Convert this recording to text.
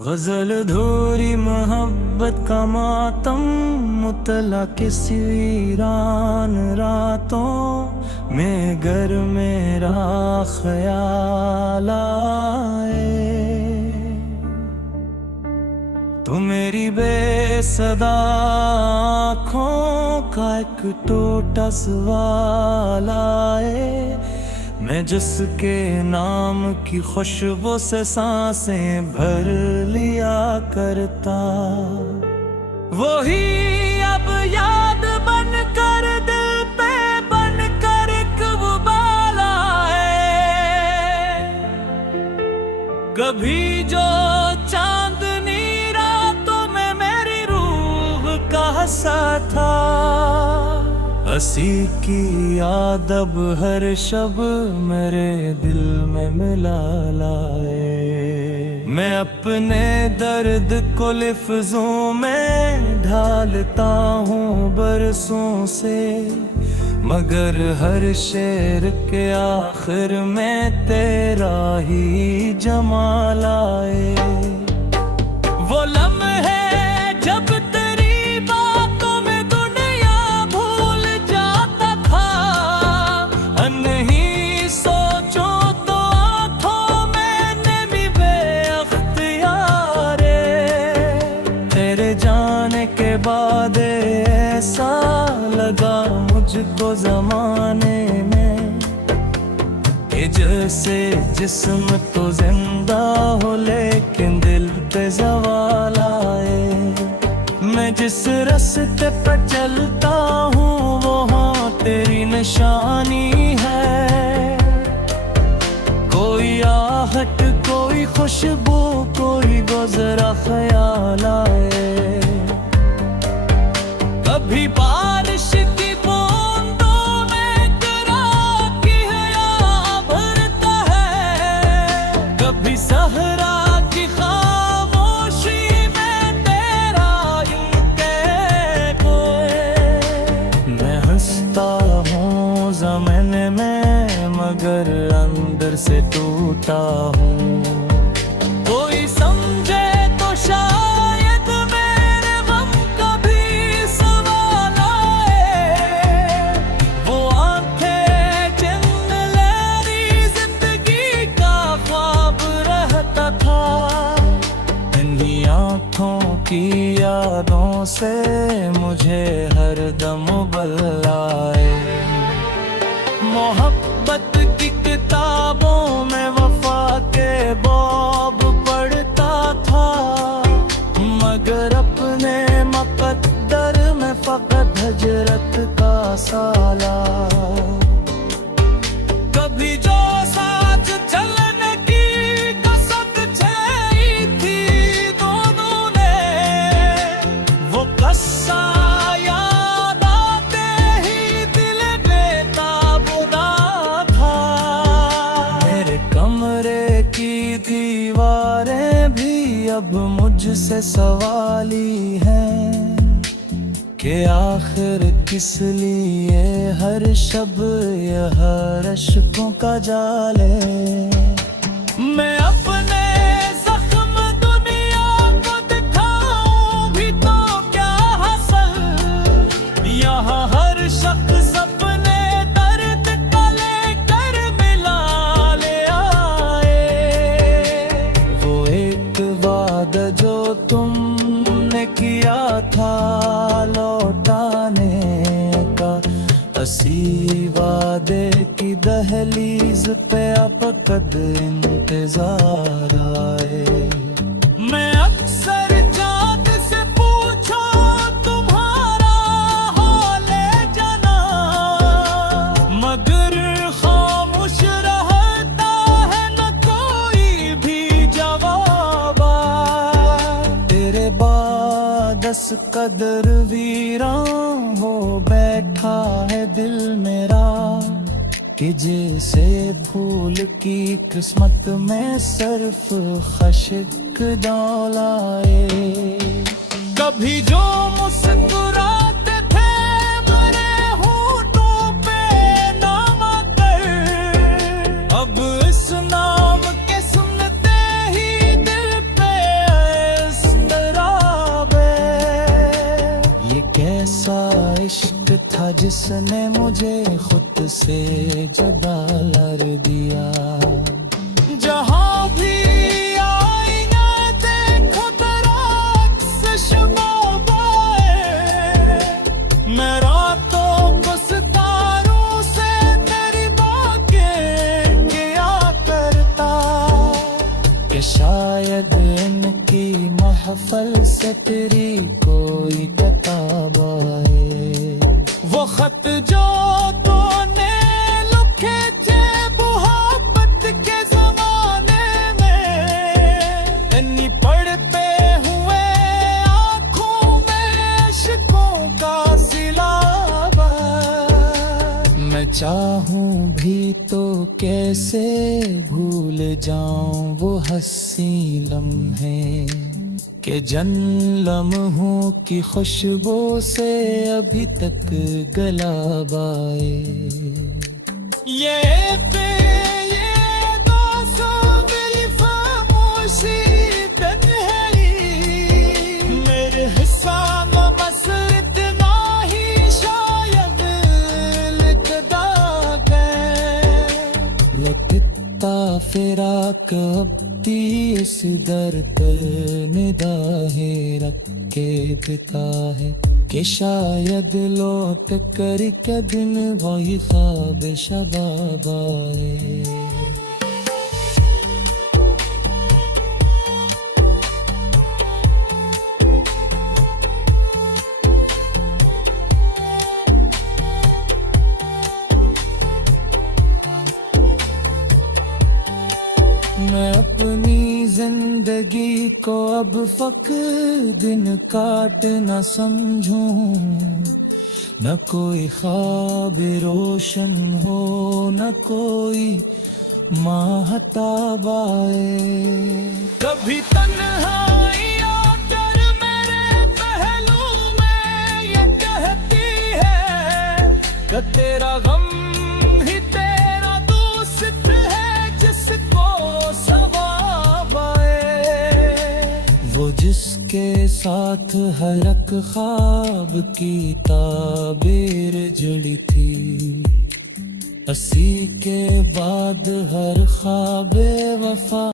गजल धूरी मोहब्बत का मातम, मुतला किसी वीरान रातों में घर मेरा ख्याल आए। तो मेरी बेसदा आँखों का एक टूटा सवाल आए। मैं जिसके नाम की खुशबू से सांसें भर लिया करता, वही अब याद बन कर दिल पे बन कर एक उबाल आए। कभी जो चांदनी रातों में मेरी रूह का हंसा था, हंसी की याद अब हर शब मेरे दिल में मिला लाए। मैं अपने दर्द को लिफ्ज़ों में ढालता हूँ बरसों से, मगर हर शेर के आखिर में तेरा ही जमाल आए। वो लम्हे जब बाद ऐसा लगा मुझको जमाने में कि जैसे जिस्म तो जिंदा हो लेकिन दिल पे ज़वाल आए। मैं जिस रास्ते पर चलता हूँ वहाँ तेरी निशानी है। कोई आहट कोई खुशबू कोई गुज़रा ख्याल आए। कभी बारिश की बूंदों में तेरा की हया भरता है, कभी सहरा की खामोशी में तेरा इनके कोए। मैं हंसता हूँ ज़माने में मगर अंदर से टूटा हूँ। कोई समझे तो शायद मेरे गम कभी सवाल आए। वो आंखें जिनमें लहरी जिंदगी का ख्वाब रहता था, इन्हीं आंखों की यादों से मुझे हर दम बल्लाए। मोहब्बत की किताबों में वफा के बौब पढ़ता था, मगर अपने मुक़द्दर में फ़क़त हजरत का साला। कभी जो साथ चलने की कसक छेड़ी थी दोनों ने, वो कस्सा याद आते ही दिल बेताब ना था। मेरे कमरे की दीवारें भी अब मुझसे सवाली हैं कि आखिर किस लिए हर शब ये हर अश्कों का जाल है। मैं अपने जख्म दुनिया को दिखाऊं भी तो क्या हासिल, यहाँ हर शख्स अपने दर्द का लेकर मिला ले आए। वो एक वादा जो तुमने किया था लौटाने का, असी वादे की दहलीज पे अब कद इंतजार आए। मैं अक्सर चाँद से पूछो तुम्हारा हाल जाना, मगर खामोश रहता है न कोई भी जवाब। तेरे बाद दस कदर वीरान हो बैठा है दिल मेरा, कि जैसे फूल की किस्मत में सिर्फ खशिक डोलाए। कभी जो मुस्कुराते थे मेरे होठों पे नाम आकर, अब इस नाम के सुनते ही दिल पे जिसने मुझे खुद से जुदा कर दिया। जहाँ भी आईना देखो तेरा अक्स शबाबाए, मैं रातों को सितारों से तेरी बातें किया करता कि शायद इनकी महफल से तेरी कोई किताब आए। वो खत जो तूने लिखे थे मोहब्बत के जमाने में, इन्हीं पढ़ते हुए आंखों में इश्कों का सिलावा। मैं चाहूं भी तो कैसे भूल जाऊं वो हंसी लम्हे के जन लम्हों की खुशबू से अभी तक गलाबाए। ये दोस्तों मेरी खामोशी तन्हाई, मेरे हिस्सा में बस इतना ही शायद लिखदा गए। लगता फिराक अपनी इस दर पर निगाहें रख के बिता है कि शायद लौट कर के दिन वही ख्वाब शबाब आए। मैं अपनी जिंदगी को अब फक्र दिन काट न समझूं, न कोई ख्वाब रोशन हो न कोई माहताब आए। कभी तन्हाई आकर मेरे पहलू में ये कहती है कि तेरा गम ही तेरा दोस्त है जिसको सवाब आए। वो जिसके साथ हर एक ख्वाब की ताबीर जुड़ी थी, उसी के बाद हर ख्वाब वफा